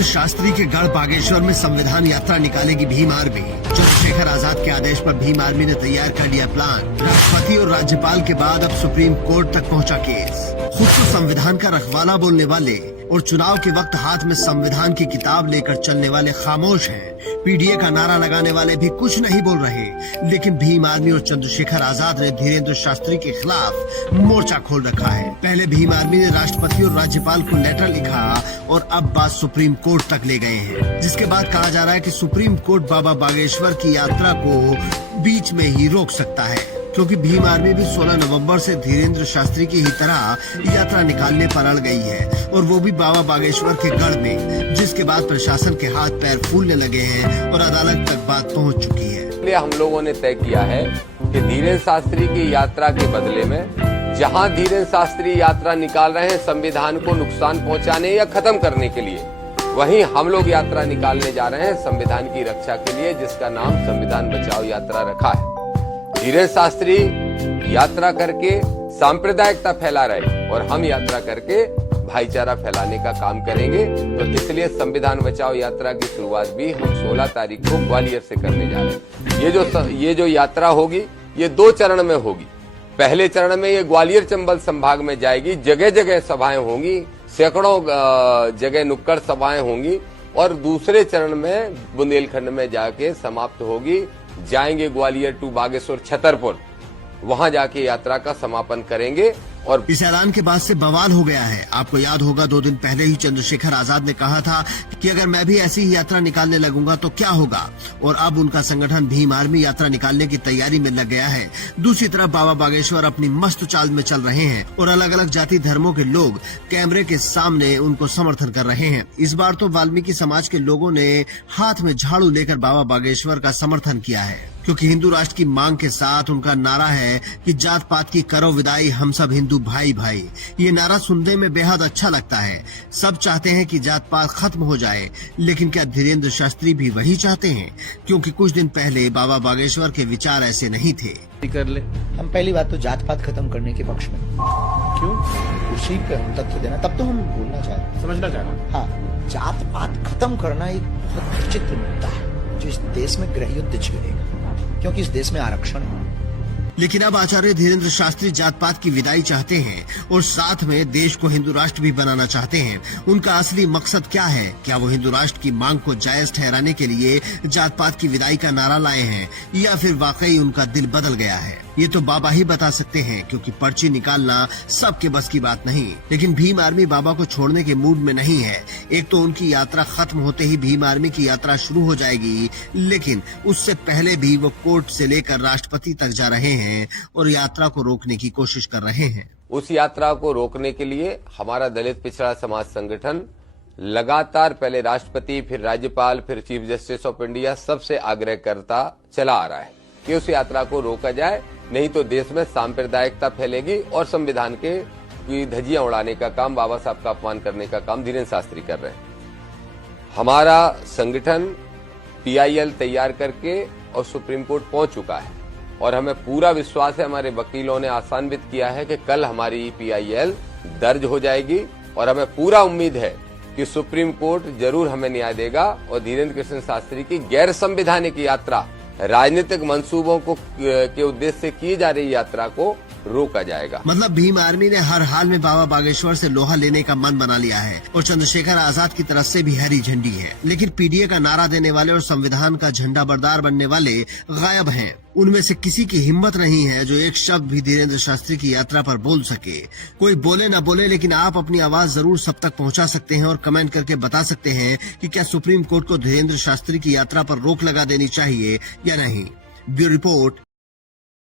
धीरेन्द्र शास्त्री के गढ़ बागेश्वर में संविधान यात्रा निकालेगी भीम आर्मी। चंद्रशेखर आजाद के आदेश पर भीम आर्मी ने तैयार कर लिया प्लान। राष्ट्रपति और राज्यपाल के बाद अब सुप्रीम कोर्ट तक पहुंचा केस। खुद को संविधान का रखवाला बोलने वाले और चुनाव के वक्त हाथ में संविधान की किताब लेकर चलने वाले खामोश हैं। पीडीए का नारा लगाने वाले भी कुछ नहीं बोल रहे, लेकिन भीम आर्मी और चंद्रशेखर आजाद ने धीरेन्द्र शास्त्री के खिलाफ मोर्चा खोल रखा है। पहले भीम आर्मी ने राष्ट्रपति और राज्यपाल को लेटर लिखा और अब बात सुप्रीम कोर्ट तक ले गए हैं, जिसके बाद कहा जा रहा है कि सुप्रीम कोर्ट बाबा बागेश्वर की यात्रा को बीच में ही रोक सकता है, क्योंकि भीम आर्मी भी 16 नवंबर से धीरेन्द्र शास्त्री की ही तरह यात्रा निकालने पर अड़ गई है, और वो भी बाबा बागेश्वर के गढ़ में, जिसके बाद प्रशासन के हाथ पैर फूलने लगे हैं और अदालत तक बात पहुंच चुकी है। इसलिए हम लोगों ने तय किया है कि धीरेन्द्र शास्त्री की यात्रा के बदले में जहां धीरेन्द्र शास्त्री यात्रा निकाल रहे हैं संविधान को नुकसान पहुंचाने या खत्म करने के लिए, वहीं हम लोग यात्रा निकालने जा रहे हैं संविधान की रक्षा के लिए, जिसका नाम संविधान बचाओ यात्रा रखा है। धीरेन्द्र शास्त्री यात्रा करके सांप्रदायिकता फैला रहे और हम यात्रा करके भाईचारा फैलाने का काम करेंगे। तो इसलिए संविधान बचाओ यात्रा की शुरुआत भी हम 16 तारीख को ग्वालियर से करने जा रहे हैं। ये जो यात्रा होगी ये 2 चरण में होगी। पहले चरण में ये ग्वालियर चंबल संभाग में जाएगी, जगह जगह सभाएं होंगी, सैकड़ों जगह नुक्कड़ सभाएं होंगी, और दूसरे चरण में बुंदेलखंड में जाके समाप्त होगी। जाएंगे ग्वालियर टू बागेश्वर छतरपुर, वहां जाके यात्रा का समापन करेंगे। और इस ऐलान के बाद से बवाल हो गया है। आपको याद होगा 2 दिन पहले ही चंद्रशेखर आजाद ने कहा था कि अगर मैं भी ऐसी ही यात्रा निकालने लगूंगा तो क्या होगा, और अब उनका संगठन भीम आर्मी यात्रा निकालने की तैयारी में लग गया है। दूसरी तरफ बाबा बागेश्वर अपनी मस्त चाल में चल रहे हैं और अलग अलग जाति धर्मों के लोग कैमरे के सामने उनको समर्थन कर रहे हैं। इस बार तो वाल्मीकि समाज के लोगों ने हाथ में झाड़ू लेकर बाबा बागेश्वर का समर्थन किया है, क्योंकि हिंदू राष्ट्र की मांग के साथ उनका नारा है कि जात पात की करो विदाई, हम सब हिंदू भाई भाई। ये नारा सुनने में बेहद अच्छा लगता है। सब चाहते हैं कि जात पात खत्म हो जाए, लेकिन क्या धीरेन्द्र शास्त्री भी वही चाहते हैं? क्योंकि कुछ दिन पहले बाबा बागेश्वर के विचार ऐसे नहीं थे। कर ले। हम पहली बात तो जात पात खत्म करने के पक्ष में। क्यों? उसी पे हम तथ्य देना, तब तो हम बोलना चाहते, समझना चाहते। हाँ, जात पात खत्म करना एक बहुत विचित्र मुद्दा है जो इस देश में गृह युद्ध छेड़ेगा, क्योंकि इस देश में आरक्षण है। लेकिन अब आचार्य धीरेन्द्र शास्त्री जात पात की विदाई चाहते हैं और साथ में देश को हिंदू राष्ट्र भी बनाना चाहते हैं। उनका असली मकसद क्या है? क्या वो हिंदू राष्ट्र की मांग को जायज ठहराने के लिए जात पात की विदाई का नारा लाए हैं, या फिर वाकई उनका दिल बदल गया है? ये तो बाबा ही बता सकते हैं, क्योंकि पर्ची निकालना सबके बस की बात नहीं। लेकिन भीम आर्मी बाबा को छोड़ने के मूड में नहीं है। एक तो उनकी यात्रा खत्म होते ही भीम आर्मी की यात्रा शुरू हो जाएगी, लेकिन उससे पहले भी वो कोर्ट से लेकर राष्ट्रपति तक जा रहे हैं और यात्रा को रोकने की कोशिश कर रहे हैं। उस यात्रा को रोकने के लिए हमारा दलित पिछड़ा समाज संगठन लगातार पहले राष्ट्रपति, फिर राज्यपाल, फिर चीफ जस्टिस ऑफ इंडिया सबसे आग्रह करता चला आ रहा है कि उस यात्रा को रोका जाए, नहीं तो देश में सांप्रदायिकता फैलेगी और संविधान की धज्जियां उड़ाने का काम, बाबा साहब का अपमान करने का काम धीरेन्द्र शास्त्री कर रहे हैं। हमारा संगठन PIL तैयार करके और सुप्रीम कोर्ट पहुंच चुका है, और हमें पूरा विश्वास है, हमारे वकीलों ने आसान्वित किया है कि कल हमारी PIL दर्ज हो जाएगी, और हमें पूरा उम्मीद है कि सुप्रीम कोर्ट जरूर हमें न्याय देगा और धीरेन्द्र कृष्ण शास्त्री की गैर संवैधानिक यात्रा, राजनीतिक मंसूबों के उद्देश्य से की जा रही यात्रा को रोका जाएगा। मतलब भीम आर्मी ने हर हाल में बाबा बागेश्वर से लोहा लेने का मन बना लिया है, और चंद्रशेखर आजाद की तरफ से भी हरी झंडी है। लेकिन पीडीए का नारा देने वाले और संविधान का झंडा बरदार बनने वाले गायब हैं। उनमें से किसी की हिम्मत नहीं है जो एक शब्द भी धीरेन्द्र शास्त्री की यात्रा पर बोल सके। कोई बोले न बोले, लेकिन आप अपनी आवाज जरूर सब तक पहुंचा सकते हैं और कमेंट करके बता सकते हैं कि क्या सुप्रीम कोर्ट को धीरेन्द्र शास्त्री की यात्रा पर रोक लगा देनी चाहिए या नहीं। Bureau report.